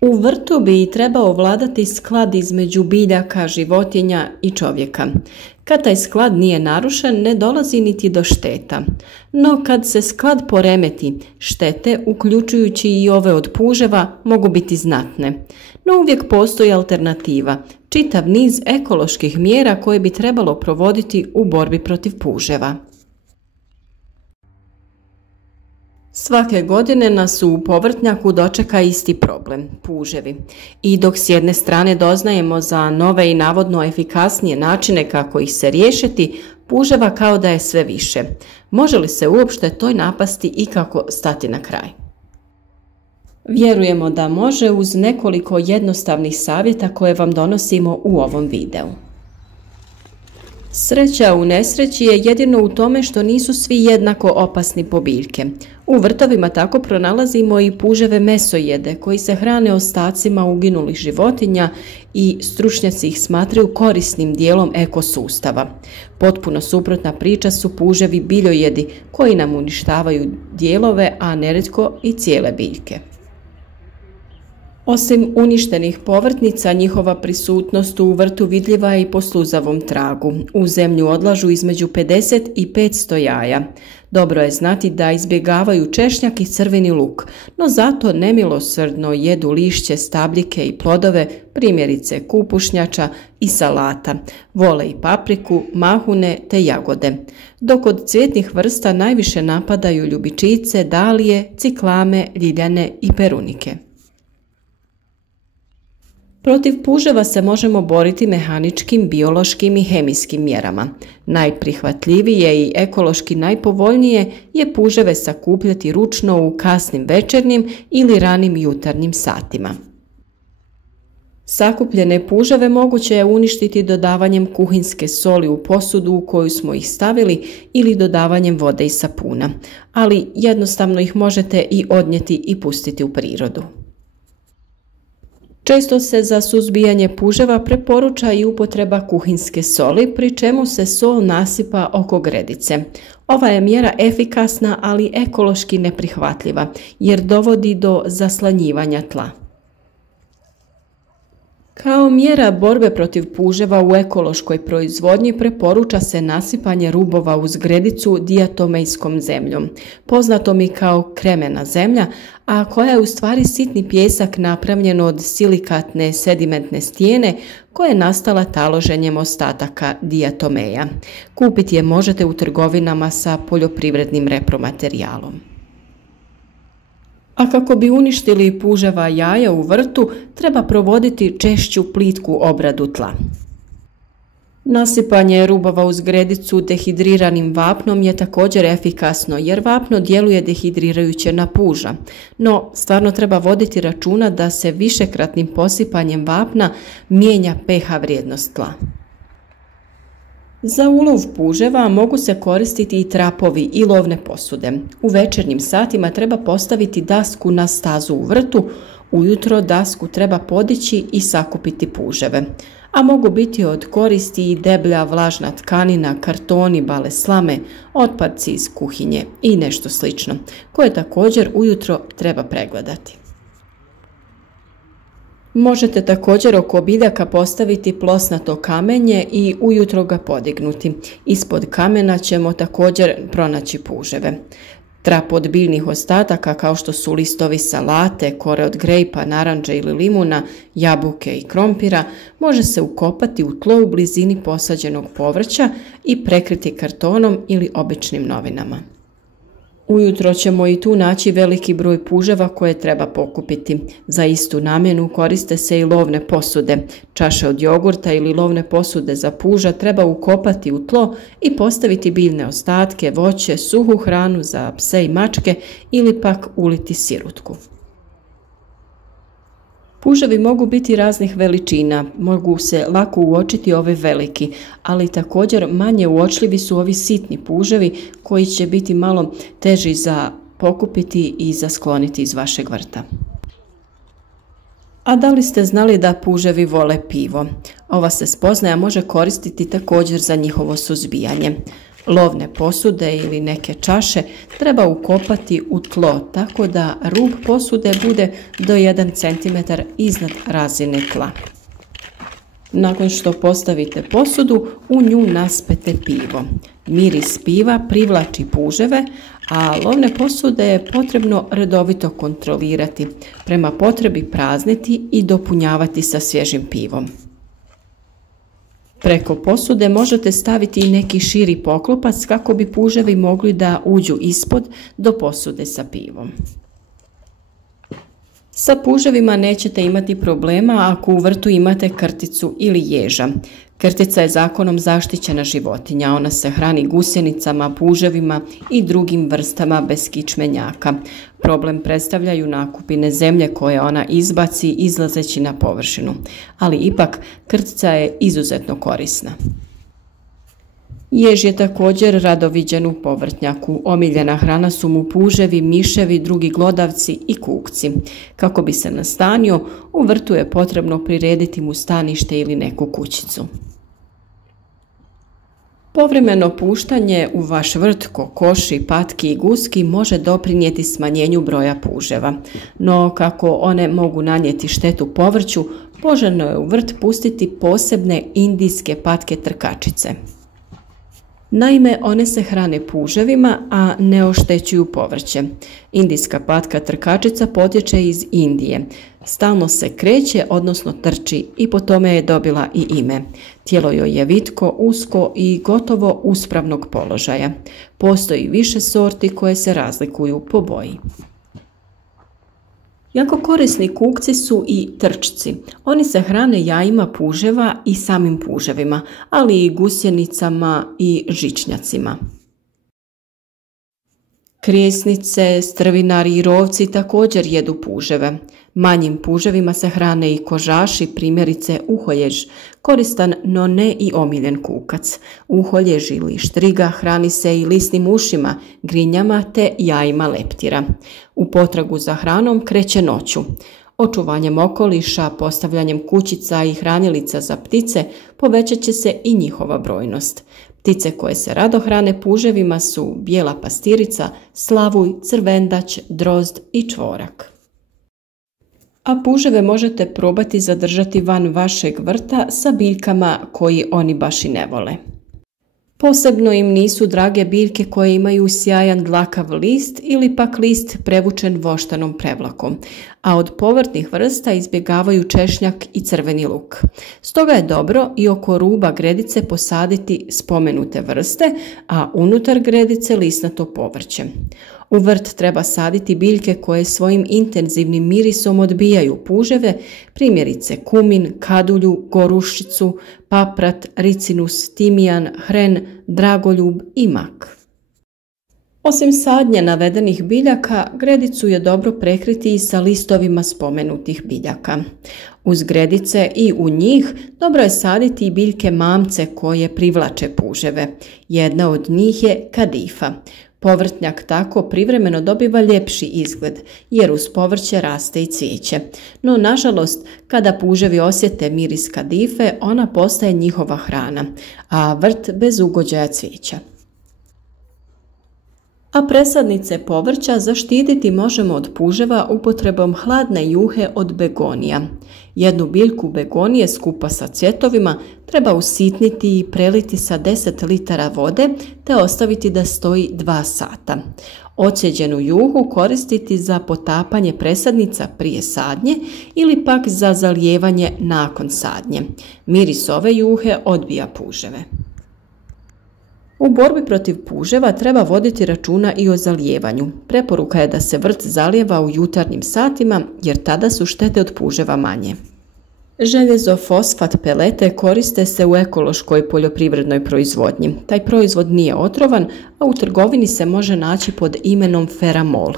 U vrtu bi trebao vladati sklad između biljaka, životinja i čovjeka. Kad taj sklad nije narušen, ne dolazi niti do šteta. No kad se sklad poremeti, štete, uključujući i ove od puževa, mogu biti znatne. No uvijek postoji alternativa, čitav niz ekoloških mjera koje bi trebalo provoditi u borbi protiv puževa. Svake godine nas u povrtnjaku dočeka isti problem, puževi. I dok s jedne strane doznajemo za nove i navodno efikasnije načine kako ih se riješiti, puževa kao da je sve više. Može li se uopšte toj napasti ikako stati na kraj? Vjerujemo da može uz nekoliko jednostavnih savjeta koje vam donosimo u ovom videu. Sreća u nesreći je jedino u tome što nisu svi jednako opasni po biljke. U vrtovima tako pronalazimo i puževe mesojede koji se hrane ostacima uginulih životinja i stručnjaci ih smatraju korisnim dijelom ekosustava. Potpuno suprotna priča su puževi biljojedi koji nam uništavaju dijelove, a nerijetko i cijele biljke. Osim uništenih povrtnica, njihova prisutnost u vrtu vidljiva je i po sluzavom tragu. U zemlju odlažu između 50 i 500 jaja. Dobro je znati da izbjegavaju češnjak i crveni luk, no zato nemilosrdno jedu lišće, stabljike i plodove, primjerice kupušnjača i salata. Vole i papriku, mahune te jagode. Dok od cvjetnih vrsta najviše napadaju ljubičice, dalije, ciklame, ljiljane i perunike. Protiv puževa se možemo boriti mehaničkim, biološkim i hemijskim mjerama. Najprihvatljivije i ekološki najpovoljnije je puževe sakupljati ručno u kasnim večernjim ili ranim jutarnjim satima. Sakupljene puževe moguće je uništiti dodavanjem kuhinske soli u posudu u koju smo ih stavili ili dodavanjem vode i sapuna, ali jednostavno ih možete i odnijeti i pustiti u prirodu. Često se za suzbijanje puževa preporuča i upotreba kuhinske soli, pri čemu se sol nasipa oko gredice. Ova je mjera efikasna, ali ekološki neprihvatljiva, jer dovodi do zaslanjivanja tla. Kao mjera borbe protiv puževa u ekološkoj proizvodnji preporuča se nasipanje rubova uz gredicu dijatomejskom zemljom, poznatom i kao kremena zemlja, a koja je u stvari sitni pijesak napravljen od silikatne sedimentne stijene koja je nastala taloženjem ostataka dijatomeja. Kupiti je možete u trgovinama sa poljoprivrednim repromaterijalom. A kako bi uništili puževa jaja u vrtu, treba provoditi češću plitku obradu tla. Nasipanje rubova uz gredicu dehidriranim vapnom je također efikasno, jer vapno djeluje dehidrirajuće na puža. No, stvarno treba voditi računa da se višekratnim posipanjem vapna mijenja pH vrijednost tla. Za ulov puževa mogu se koristiti i trapovi i lovne posude. U večernjim satima treba postaviti dasku na stazu u vrtu, ujutro dasku treba podići i sakupiti puževe. A mogu biti od koristi i deblja vlažna tkanina, kartoni, bale slame, otpadci iz kuhinje i nešto slično, koje također ujutro treba pregledati. Možete također oko biljaka postaviti plosnato kamenje i ujutro ga podignuti. Ispod kamena ćemo također pronaći puževe. Trap od biljnih ostataka kao što su listovi salate, kore od grejpa, naranče ili limuna, jabuke i krompira može se ukopati u tlo u blizini posađenog povrća i prekriti kartonom ili običnim novinama. Ujutro ćemo i tu naći veliki broj puževa koje treba pokupiti. Za istu namjenu koriste se i lovne posude. Čaše od jogurta ili lovne posude za puža treba ukopati u tlo i postaviti biljne ostatke, voće, suhu hranu za pse i mačke ili pak uliti sirutku. Puževi mogu biti raznih veličina, mogu se lako uočiti ovi veliki, ali također manje uočljivi su ovi sitni puževi koji će biti malo teži za pokupiti i za skloniti iz vašeg vrta. A da li ste znali da puževi vole pivo? Ova se spoznaja može koristiti također za njihovo suzbijanje. Lovne posude ili neke čaše treba ukopati u tlo tako da rub posude bude do 1 cm iznad razine tla. Nakon što postavite posudu, u nju naspete pivo. Miris piva privlači puževe, a lovne posude je potrebno redovito kontrolirati, prema potrebi prazniti i dopunjavati sa svježim pivom. Preko posude možete staviti i neki širi poklopac kako bi puževi mogli da uđu ispod do posude sa pivom. Sa puževima nećete imati problema ako u vrtu imate krticu ili ježa. Krtica je zakonom zaštićena životinja, ona se hrani gusjenicama, puževima i drugim vrstama beskičmenjaka. Problem predstavljaju nakupine zemlje koje ona izbaci izlazeći na površinu, ali ipak krtica je izuzetno korisna. Jež je također rado viđen u povrtnjaku. Omiljena hrana su mu puževi, miševi, drugi glodavci i kukci. Kako bi se nastanio, u vrtu je potrebno prirediti mu stanište ili neku kućicu. Povremeno puštanje u vaš vrt kokoši, patki i guski može doprinijeti smanjenju broja puževa, no kako one mogu nanijeti štetu povrću, poželjno je u vrt pustiti posebne indijske patke trkačice. Naime, one se hrane puževima, a ne oštećuju povrće. Indijska patka trkačica potječe iz Indije. Stalno se kreće, odnosno trči, i po tome je dobila i ime. Tijelo joj je vitko, usko i gotovo uspravnog položaja. Postoji više sorti koje se razlikuju po boji. Jako korisni kukci su i trčci. Oni se hrane jajima puževa i samim puževima, ali i gusjenicama i žičnjacima. Krijesnice, strvinari i rovci također jedu puževe. Manjim puževima se hrane i kožaši, primjerice uholjež, koristan no ne i omiljen kukac. Uholjež ili štriga hrani se i lisnim ušima, grinjama te jajima leptira. U potragu za hranom kreće noću. Očuvanjem okoliša, postavljanjem kućica i hranilica za ptice povećat će se i njihova brojnost. Ptice koje se rado hrane puževima su bijela pastirica, slavuj, crvendać, drozd i čvorak. A puževe možete probati zadržati van vašeg vrta sa biljkama koji oni baš i ne vole. Posebno im nisu drage biljke koje imaju sjajan dlakav list ili pak list prevučen voštanom prevlakom, a od povrtnih vrsta izbjegavaju češnjak i crveni luk. Stoga je dobro i oko ruba gredice posaditi spomenute vrste, a unutar gredice lisnato povrće. U vrt treba saditi biljke koje svojim intenzivnim mirisom odbijaju puževe, primjerice kumin, kadulju, gorušicu, paprat, ricinus, timijan, hren, dragoljub i mak. Osim sadnje navedenih biljaka, gredicu je dobro prekriti i sa listovima spomenutih biljaka. Uz gredice i u njih dobro je saditi i biljke mamce koje privlače puževe. Jedna od njih je kadifa. Povrtnjak tako privremeno dobiva ljepši izgled, jer uz povrće raste i cvijeće. No, nažalost, kada puževi osjete miris kadife, ona postaje njihova hrana, a vrt bez ugođaja cvijeća. A presadnice povrća zaštititi možemo od puževa upotrebom hladne juhe od begonija. Jednu biljku begonije skupa sa cvjetovima treba usitniti i preliti sa 10 litara vode te ostaviti da stoji 2 sata. Odsjeđenu juhu koristiti za potapanje presadnica prije sadnje ili pak za zalijevanje nakon sadnje. Miris ove juhe odbija puževe. U borbi protiv puževa treba voditi računa i o zalijevanju. Preporuka je da se vrt zalijeva u jutarnjim satima jer tada su štete od puževa manje. Željezofosfat pelete koriste se u ekološkoj poljoprivrednoj proizvodnji. Taj proizvod nije otrovan, a u trgovini se može naći pod imenom feramol.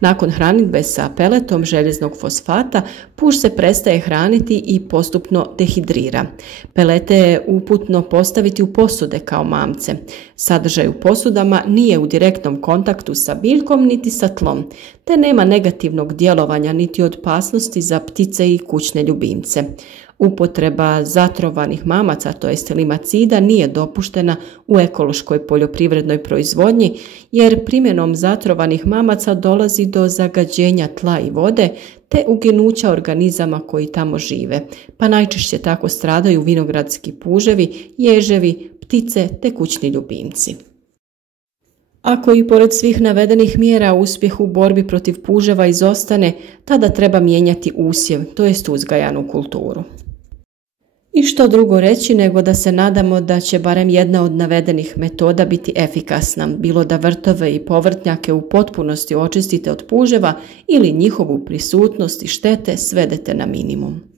Nakon hranidbe sa peletom željeznog fosfata, puž se prestaje hraniti i postupno dehidrira. Pelete je uputno postaviti u posude kao mamce. Sadržaj u posudama nije u direktnom kontaktu sa biljkom niti sa tlom, te nema negativnog djelovanja niti opasnosti za ptice i kućne ljubimce. Upotreba zatrovanih mamaca, to jest limacida, nije dopuštena u ekološkoj poljoprivrednoj proizvodnji, jer primjenom zatrovanih mamaca dolazi do zagađenja tla i vode te uginuća organizama koji tamo žive, pa najčešće tako stradaju vinogradski puževi, ježevi, ptice te kućni ljubimci. Ako i pored svih navedenih mjera uspjeh u borbi protiv puževa izostane, tada treba mijenjati usjev, to jest uzgajanu kulturu. I što drugo reći nego da se nadamo da će barem jedna od navedenih metoda biti efikasna, bilo da vrtove i povrtnjake u potpunosti očistite od puževa ili njihovu prisutnost i štete svedete na minimum.